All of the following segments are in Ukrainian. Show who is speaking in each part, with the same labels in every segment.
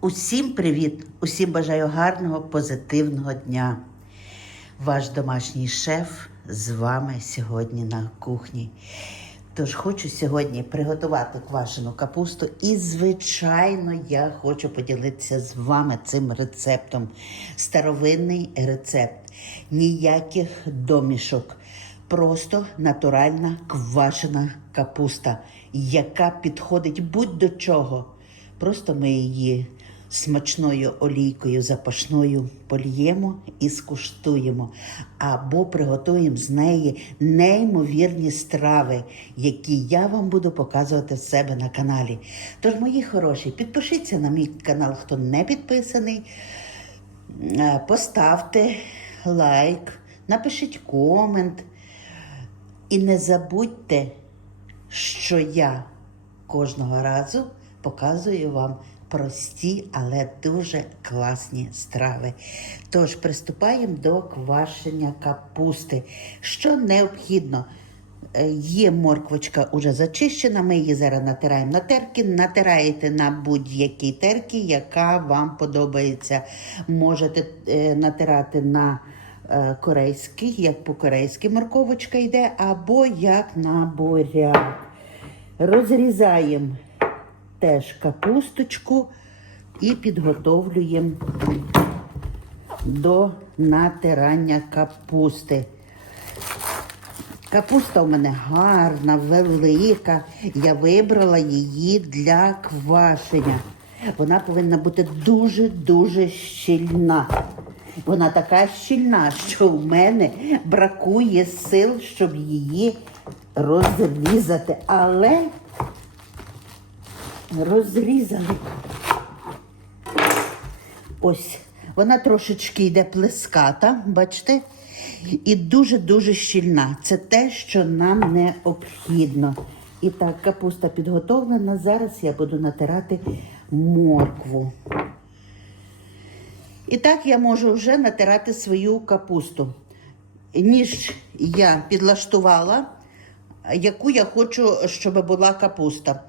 Speaker 1: Усім привіт! Усім бажаю гарного, позитивного дня. Ваш домашній шеф з вами сьогодні на кухні. Тож хочу сьогодні приготувати квашену капусту. І, звичайно, я хочу поділитися з вами цим рецептом. Старовинний рецепт. Ніяких домішок. Просто натуральна квашена капуста, яка підходить будь-до чого. Просто ми її смачною олійкою запашною поліємо і скуштуємо. Або приготуємо з неї неймовірні страви, які я вам буду показувати в себе на каналі. Тож, мої хороші, підпишіться на мій канал, хто не підписаний. Е, Поставте лайк, напишіть комент. І не забудьте, що я кожного разу показую вам прості, але дуже класні страви. Тож приступаємо до квашення капусти. Що необхідно? Е, Є морквочка уже зачищена, ми її зараз натираємо на терки. Натираєте на будь-якій терки, яка вам подобається. Можете е, натирати на е, корейський, як по-корейськи морковочка йде, або як на буряк. Розрізаємо теж капусточку і підготовлюємо до натирання капусти. Капуста у мене гарна, велика. Я вибрала її для квашення. Вона повинна бути дуже-дуже щільна. Вона така щільна, що в мене бракує сил, щоб її розрізати. Але розрізали. Ось, вона трошечки йде плеската, бачите? І дуже-дуже щільна. Це те, що нам необхідно. І так, капуста підготовлена. Зараз я буду натирати моркву. І так я можу вже натирати свою капусту. Ніж я підлаштувала, яку я хочу, щоб була капуста.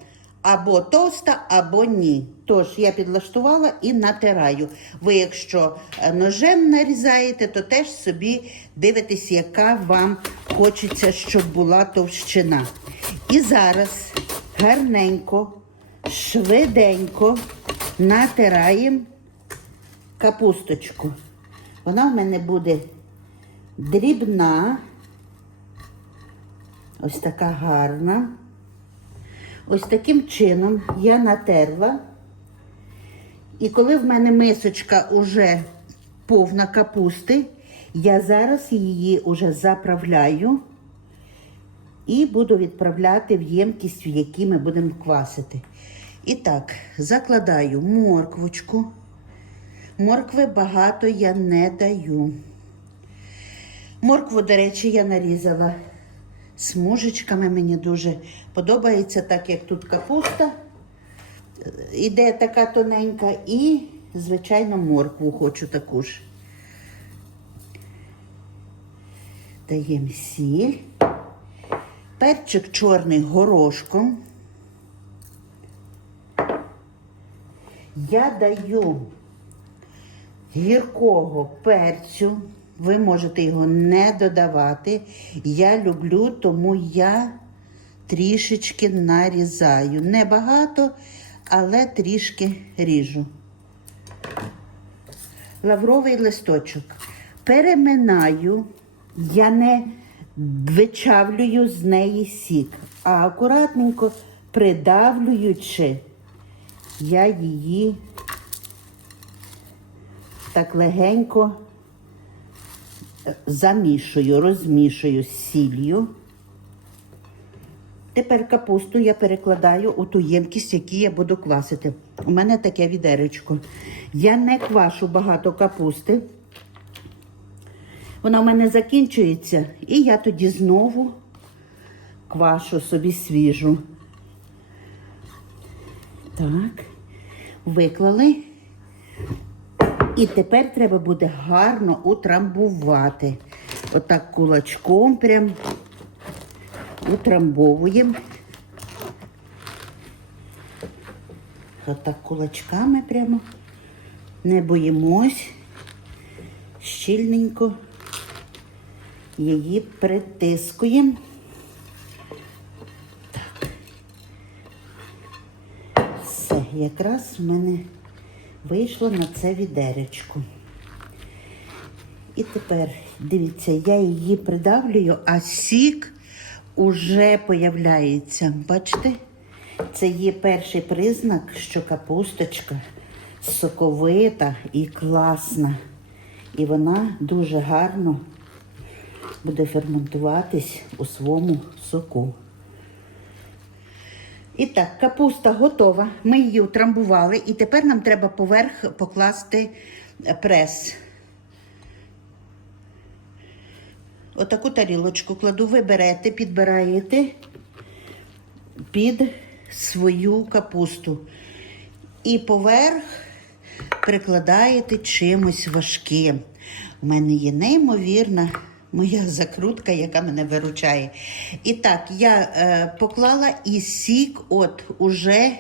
Speaker 1: Або товста, або ні. Тож я підлаштувала і натираю. Ви, якщо е, ножем нарізаєте, то теж собі дивитесь, яка вам хочеться, щоб була товщина. І зараз гарненько, швиденько натираємо капусточку. Вона в мене буде дрібна, ось така гарна. Ось таким чином я натерла. І коли в мене мисочка уже повна капусти, я зараз її уже заправляю і буду відправляти в ємкість, в якій ми будемо квасити. І так, закладаю морквочку. Моркви багато я не даю. Моркву, до речі, я нарізала смужечками. Мені дуже подобається, так як тут капуста іде така тоненька, і, звичайно, моркву хочу таку ж. Даємо сіль, перчик чорний горошком. Я даю гіркого перцю. Ви можете його не додавати. Я люблю, тому я трішечки нарізаю. Не багато, але трішки ріжу. Лавровий листочок. Переминаю, я не вичавлюю з неї сік, а акуратненько придавлюючи, я її так легенько замішую, розмішую з сіллю. Тепер капусту я перекладаю у ту ємкість, яку я буду квасити. У мене таке відеречко. Я не квашу багато капусти. Вона у мене закінчується, і я тоді знову квашу собі свіжу. Так, виклали. І тепер треба буде гарно утрамбувати. Отак кулачком прям утрамбовуємо. отак кулачками прямо. Не боїмось. Щільненько її притискуємо. Так. Все, якраз в мене вийшло на це відеречко. І тепер, дивіться, я її придавлюю, а сік уже появляється. Бачите? Це є перший признак, що капусточка соковита і класна. І вона дуже гарно буде ферментуватись у своєму соку. І так, капуста готова. Ми її утрамбували, і тепер нам треба поверх покласти прес. Отаку тарілочку кладу, ви берете, підбираєте під свою капусту. І поверх прикладаєте чимось важким. У мене є неймовірна моя закрутка, яка мене виручає. І так, я е, поклала і сік, от уже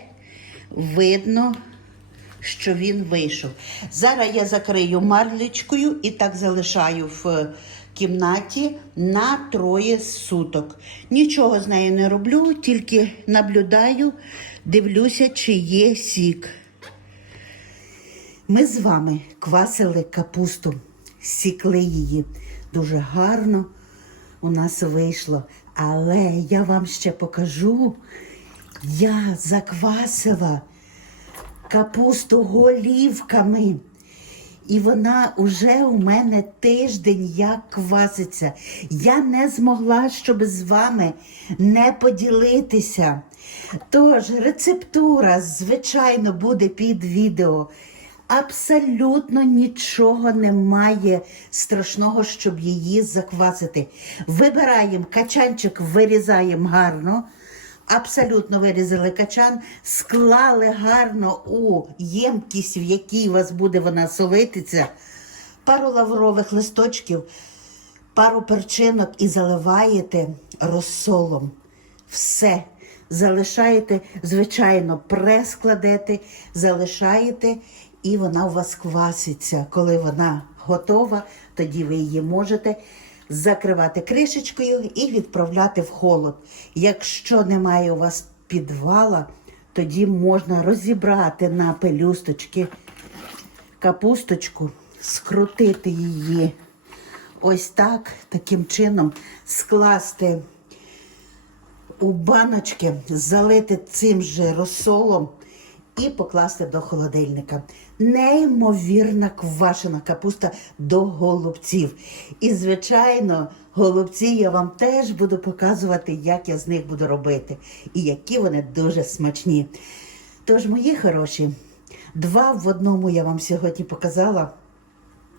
Speaker 1: видно, що він вийшов. Зараз я закрию марлечкою і так залишаю в кімнаті на троє суток. Нічого з нею не роблю, тільки наблюдаю, дивлюся, чи є сік. Ми з вами квасили капусту, сікли її. Дуже гарно у нас вийшло. Але я вам ще покажу, я заквасила капусту голівками. І вона уже у мене тиждень як кваситься. Я не змогла, щоб з вами не поділитися. Тож, рецептура, звичайно, буде під відео. Абсолютно нічого немає страшного, щоб її заквасити. Вибираємо качанчик, вирізаємо гарно. Абсолютно вирізали качан, склали гарно у ємкість, в якій у вас буде вона солитися, пару лаврових листочків, пару перчинок і заливаєте розсолом. Все. Залишаєте, звичайно, прес кладете, залишаєте, і вона у вас кваситься. Коли вона готова, тоді ви її можете закривати кришечкою і відправляти в холод. Якщо немає у вас підвала, тоді можна розібрати на пелюсточки капусточку, скрутити її. Ось так, таким чином скласти у баночки, залити цим же розсолом і покласти до холодильника. Неймовірна квашена капуста до голубців. І, звичайно, голубці я вам теж буду показувати, як я з них буду робити. І які вони дуже смачні. Тож, мої хороші, два в одному я вам сьогодні показала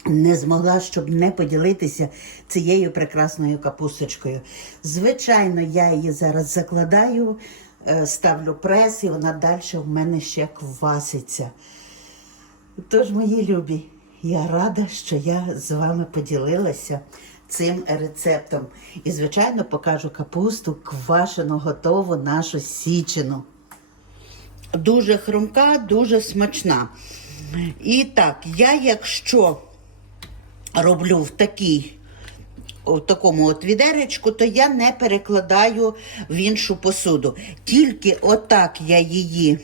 Speaker 1: не змогла, щоб не поділитися цією прекрасною капусточкою. Звичайно, я її зараз закладаю, е, ставлю прес, і вона далі в мене ще кваситься. Тож, мої любі, я рада, що я з вами поділилася цим рецептом. І, звичайно, покажу капусту квашену, готову, нашу січену. Дуже хрумка, дуже смачна. І так, я, якщо роблю в такій, у такому от відеречку, то я не перекладаю в іншу посуду. Тільки отак я її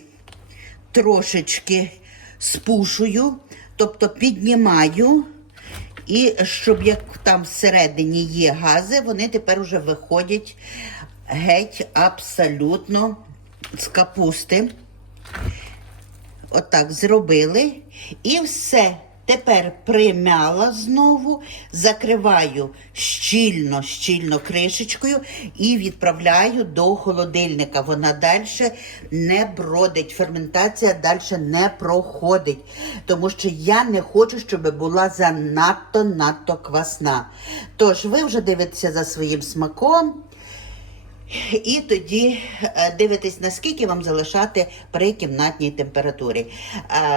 Speaker 1: трошечки спушую, тобто піднімаю. І щоб як там всередині є гази, вони тепер уже виходять геть абсолютно з капусти. Отак зробили. І все. Тепер примяла знову, закриваю щільно, щільно кришечкою і відправляю до холодильника. Вона далі не бродить, ферментація далі не проходить. Тому що я не хочу, щоб була занадто надто квасна. Тож, ви вже дивитеся за своїм смаком. І тоді е, дивитесь, наскільки вам залишати при кімнатній температурі.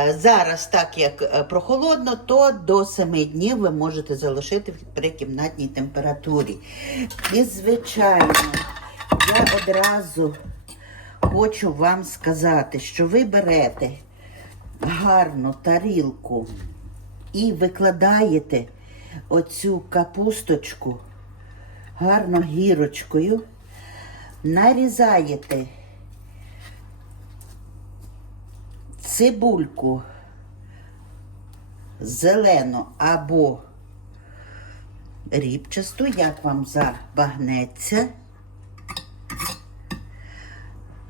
Speaker 1: Е, Зараз, так як е, прохолодно, то до 7 днів ви можете залишити при кімнатній температурі. І, звичайно, я одразу хочу вам сказати, що ви берете гарну тарілку і викладаєте оцю капусточку гарно гірочкою, нарізаєте цибульку зелену або рібчасту, як вам забагнеться.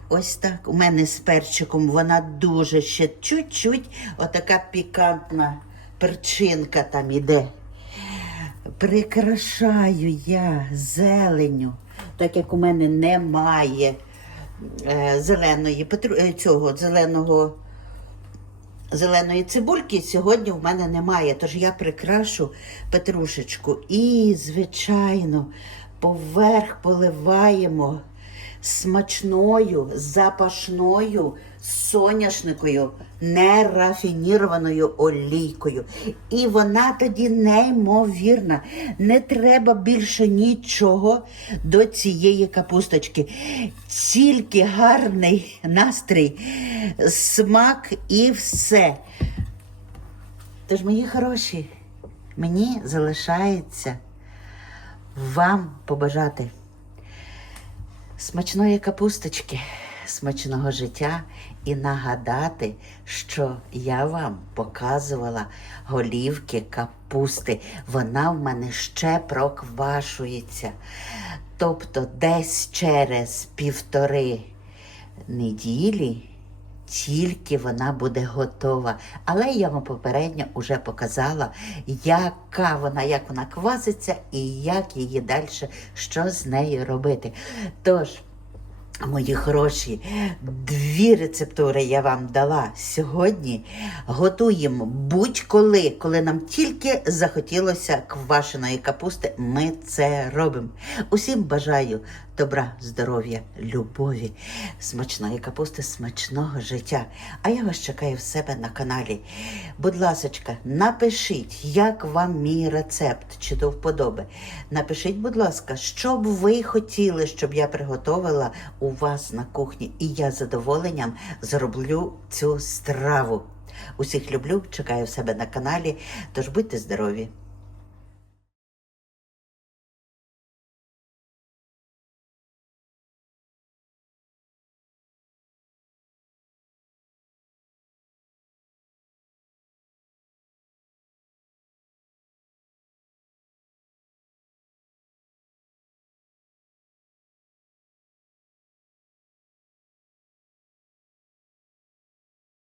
Speaker 1: Ось так. У мене з перчиком вона дуже ще чуть-чуть, отака пікантна перчинка там іде. Прикрашаю я зеленю, так як у мене немає е, зеленої е, цього зеленого зеленої цибульки сьогодні в мене немає, тож я прикрашу петрушечку. І, звичайно, поверх поливаємо смачною, запашною соняшникою, нерафінірованою олійкою. І вона тоді неймовірна. Не треба більше нічого до цієї капусточки. Тільки гарний настрій, смак і все. Тож, мої хороші, мені залишається вам побажати смачної капусточки, смачного життя і нагадати, що я вам показувала голівки капусти. Вона в мене ще проквашується. Тобто десь через півтори неділі тільки вона буде готова. Але я вам попередньо вже показала, яка вона, як вона кваситься і як її далі, що з нею робити. Тож, Мої хороші, дві рецептури я вам дала сьогодні. Готуємо будь-коли, коли нам тільки захотілося квашеної капусти, ми це робимо. Усім бажаю добра, здоров'я, любові, смачної капусти, смачного життя. А я вас чекаю в себе на каналі. Будь ласочка, напишіть, як вам мій рецепт, чи до вподоби. Напишіть, будь ласка, що б ви хотіли, щоб я приготувала у вас на кухні. І я з задоволенням зроблю цю страву. Усіх люблю, чекаю в себе на каналі. Тож будьте здорові!